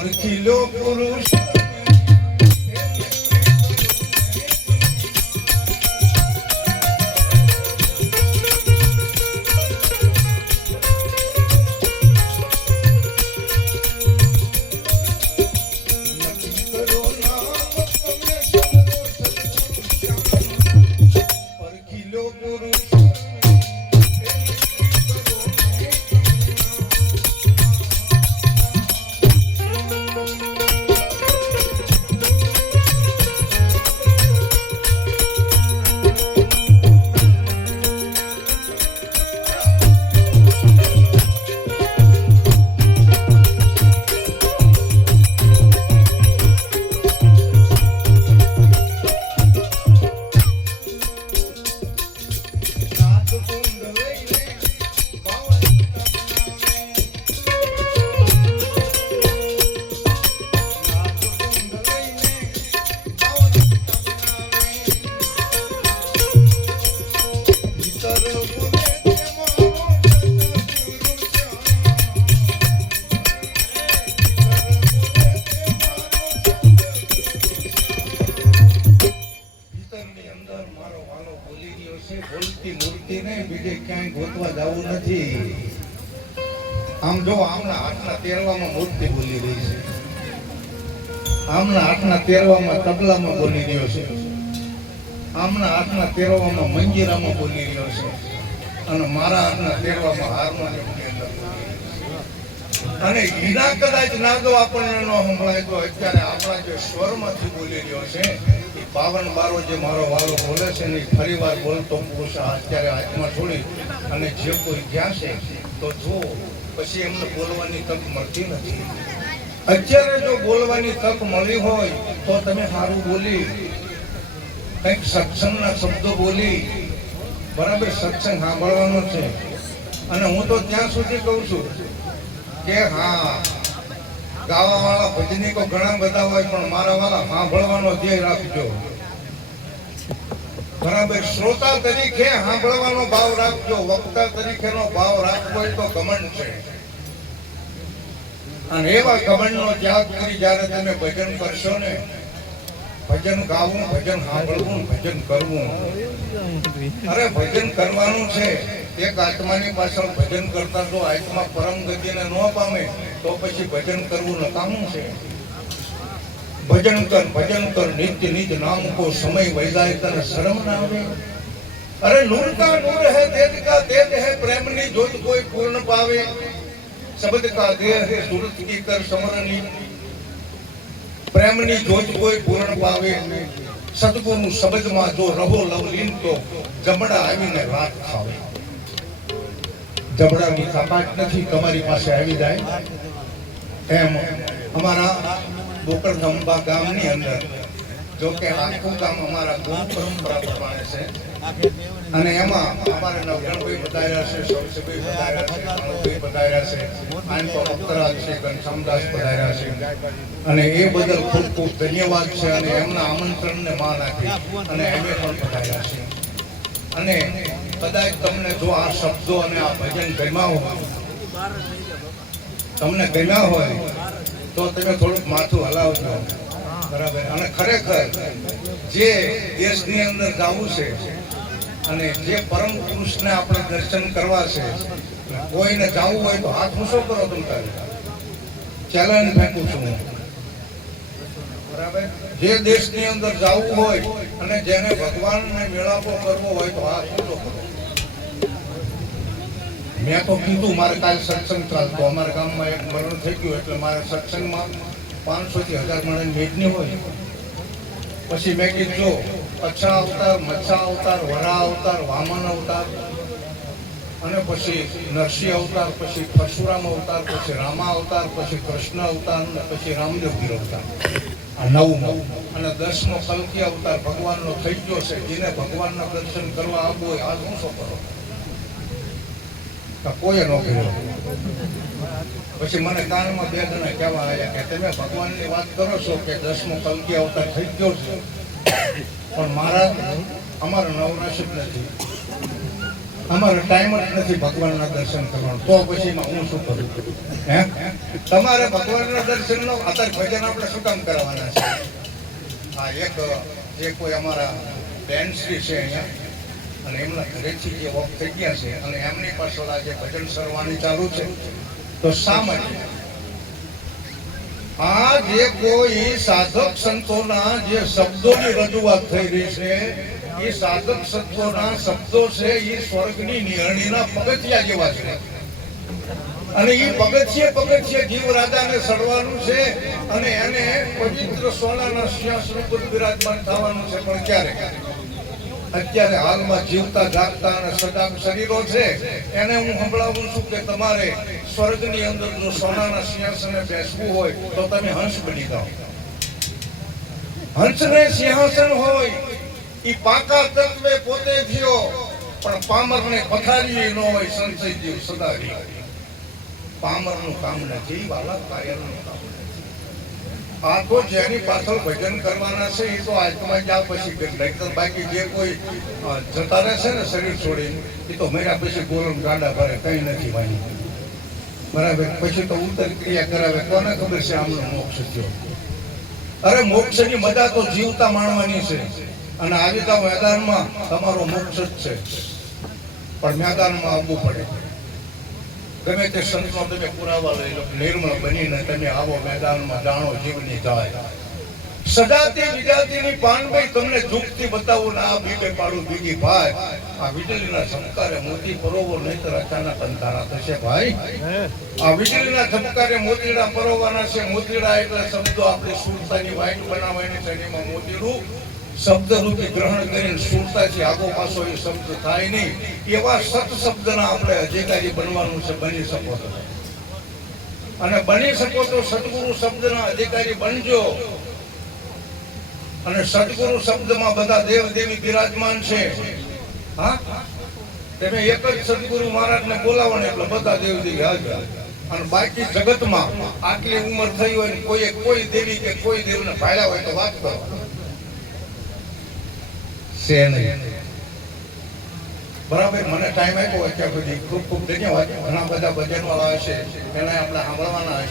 પરખીલો પુરુષ આમ જો આમના હાથના તેરવામાં મૂર્તિ બોલી રહી છે, આમના હાથના તેરવામાં તબલામાં બોલી રહ્યો છે, આમના હાથના તેરવામાં મંજીરામાં બોલી રહ્યો છે, અને મારા હાથના તેરવામાં હાર્મોનિયમની અંદર અને હીરા કદાચ નાદો આપણને ન સંભળાય તો અત્યારે આપણા જે સ્વરમાંથી બોલી રહ્યો છે એ 52 જે મારો વાલો બોલે છે ને ફરી વાર બોલતો પુરુષ અત્યારે હાથમાં છોડી અને જે કોઈ ગયા છે તો જો પછી એમને બોલવાની તક મળતી નથી. અત્યારે જો બોલવાની તક મળી હોય તો તમે સારું બોલી કંઈક સત્સંગના શબ્દો બોલી બરાબર સત્સંગ સાંભળવાનો છે. અને હું તો ત્યાં સુધી કહું છું કે હા ગાવા વાળા ભજનીકો ઘણા બધા હોય પણ મારા વાળા સાંભળવાનો ધ્યેય રાખજો. બરાબર શ્રોતા તરીકે સાંભળવાનો ભાવ રાખજો, વક્તા તરીકેનો ભાવ રાખવો હોય તો ઘમંડ છે. અને એવા ઘમંડનો ત્યાગ કરી જ્યારે તમે ભજન કરશો ને, ભજન ગાવું, ભજન સાંભળવું, ભજન કરવું. અરે ભજન કરવાનું છે. એક આત્માની પાછળ ભજન કરતા જો આત્મા પરમ ગતિને ન પામે તો પછી ભજન કરવું નકામું છે. ભજન કર નિત્ય નિજ નામ કો સમય વૈદાય તને શરમ ના આવે. અરે નૂર કા નૂર હે તેજ કા તેજ હે પ્રેમની જ્યોત કોઈ પૂર્ણ પાવે. શબ્દ કા દેહ હે સુરત કી કર સમરણી પ્રેમની જ્યોત કોઈ પૂર્ણ પાવે. સદગુરુ શબ્દમાં જો રહો લવલીન તો જમડા આવીને રાત ખાવે. જમડાની તાકાત નથી તમારી પાસે આવી જાય એમ અમારા બોકરધંબા ગામની અંદર જો કે આખું ગામ અમારા ગુરુ પરંપરા પ્રમાણે છે અને એમાં અમારા નવગણભાઈ બતાવ્યા છે, સૌસભાઈ બતાવ્યા છે, અનુભાઈ બતાવ્યા છે, આનકો અખ્તરાજ છે, ઘનશ્યામદાસ બતાવ્યા છે અને એ બદલ ખૂબ ખૂબ ધન્યવાદ છે. અને એમના આમંત્રણને માન આપી અને એમે પણ બતાવ્યા છે. અને કદાચ તમને જો આ શબ્દો અને આ ભજન ગમ્યા હોય, તમને ગમ્યા હોય તો તમે થોડુંક માથું હલાવજો બરાબર. અને ખરેખર જે દેશની અંદર જવું છે અને જે પરમ પુરુષને આપણે દર્શન કરવા છે, કોઈને જવું હોય તો હાથ ઊંચો કરો. તમે તારે ચેલેન્જ ફેંકું છું બરાબર. જે દેશની અંદર જવું હોય અને જેને ભગવાનને મેળાપો કરવો હોય તો હાથ ઊંચો કરો. મેં તો કીધું મારે કાલે સત્સંગ ચાલતો, અમારા ગામમાં એક મરણ થઈ ગયું એટલે મારે સત્સંગમાં 500 થી 1000 માણસની મેદની હોય. પછી મેં કીધું અચ્છા અવતાર, મચ્છા અવતાર, વરા અવતાર, વામન અવતાર અને પછી નરસિંહ અવતાર, પછી પરશુરામ અવતાર, પછી રામા અવતાર, પછી કૃષ્ણ અવતાર અને પછી રામદેવગીર અવતાર. આ 9 અને 10મો કલ્કી અવતાર ભગવાનનો થઈ ગયો છે. જેને ભગવાનના દર્શન કરવા આવવું હોય આ શું કરો કોઈ ન કર્યો. પછી મને કાનમાં 2 જણા કહેવા આવ્યા કે તમે ભગવાનની વાત કરો છો કે 10મો કલ્કી અવતાર થઈ ગયો છે પણ અમારા નવરાશ જ નથી. અમારો ટાઈમ જ નથી ભગવાનના દર્શન કરવાનો, તો પછી હું શું કરું? હે, તમારે ભગવાનના દર્શન નો અત્યારે ભજન આપણે શું કામ કરવાના છે? આ એક જે કોઈ અમારા બેનશ્રી છે અહીંયા, અને એમના ઘરેથી જે વોક થઈ ગયા છે, અને એમની પાછળ આ જે ભજન સરવાની ચાલુ છે, તો શા માટે આ જે કોઈ સાધક સંતોના જે શબ્દોની રજૂઆત થઈ રહી છે, એ સાધક સંતોના શબ્દો છે, એ સ્વર્ગની નિહરણીના પગથિયા જેવા છે, અને એ પગથિયે જીવ રાજાને સડવાનું છે, અને એને પવિત્ર સોનાના સિંહાસન ઉપર બિરાજમાન થવાનું છે. પણ ક્યારે? અત્યારે હાલમાં જીવતા જાગતા અને સજાગ શરીરો છે, એને હું સંભળાવું છું કે તમારે સ્વર્ગની અંદર જો સોનાના સિંહાસને બેસવું હોય તો તમે હંસ બની જાઓ. હંસને સિંહાસન હોય, ઈ પાકા તત્વે પોતે થયો, પણ પામરને પથારી ન હોય. સંશય જીવ સદારી પામરનું કામ નથી, વાલા કાયરનું કામ. આ તો જેની પાછળ ભજન કરવાના છે, એ તો આજમાં જ્યાં પછી નહીતર બાકી જે કોઈ જતા રહેશે ને શરીર છોડીને, એ તો મેરા પછી ગોરમ ગાડા ભરે, કઈ નથી વાણી. બરાબર? પછી તો ઉત્તર ક્રિયા કરાવે. કોને ખબર છે આમનો મોક્ષ થયો? અરે મોક્ષની મજા તો જીવતા માણવાની છે, અને આવી તો મેદાનમાં તમારો મોક્ષ જ છે, પણ મેદાનમાં આવવું પડે. ગમે તે સંતનો તમે પુરાવા લઈ લો, નિર્મળ બનીને તમે આવો મેદાનમાં, જાણો જીવની જાય. સજાતી વિજાતીની પાનભાઈ તમને ઝૂકતી બતાવું ને આ બીજે પાડું બીજી ભાઈ. આ વીજળીના ચમકારે મોતી પરોવો, નહીતર અચાનક અંધારા થશે ભાઈ. આ વીજળીના ચમકારે મોતીડા પરોવાના છે. મોતીડા એટલે શબ્દો આપણે સુરતાની વાઈટ બનાવવાની છે, એમાં મોતીડું શબ્દરૂપી ગ્રહણ કરીને સુરતાથી આગો પાછો એ શબ્દ થાય નહીં. એવા સત શબ્દના આપણે અધિકારી બનવાનું છે. બની શકો તો, અને બની શકો તો સદગુરુ શબ્દના અધિકારી બનજો. અને સદગુરુ શબ્દમાં બધા દેવ દેવી બિરાજમાન છે. હા, તમે એક જ સદગુરુ મહારાજને બોલાવો ને એટલે બધા દેવ દેવી હાજર. અને બાકી જગતમાં આટલી ઉંમર થઈ હોય ને કોઈ દેવી કે કોઈ દેવને ભાળ્યા હોય તો વાત કરો છે નહીં. બરાબર? મને ટાઈમ આપ્યો અત્યાર સુધી ખૂબ ખૂબ ધન્યવાદ. ઘણા બધા ભજન વાળા હશે, એને આપણે સાંભળવાના હશે.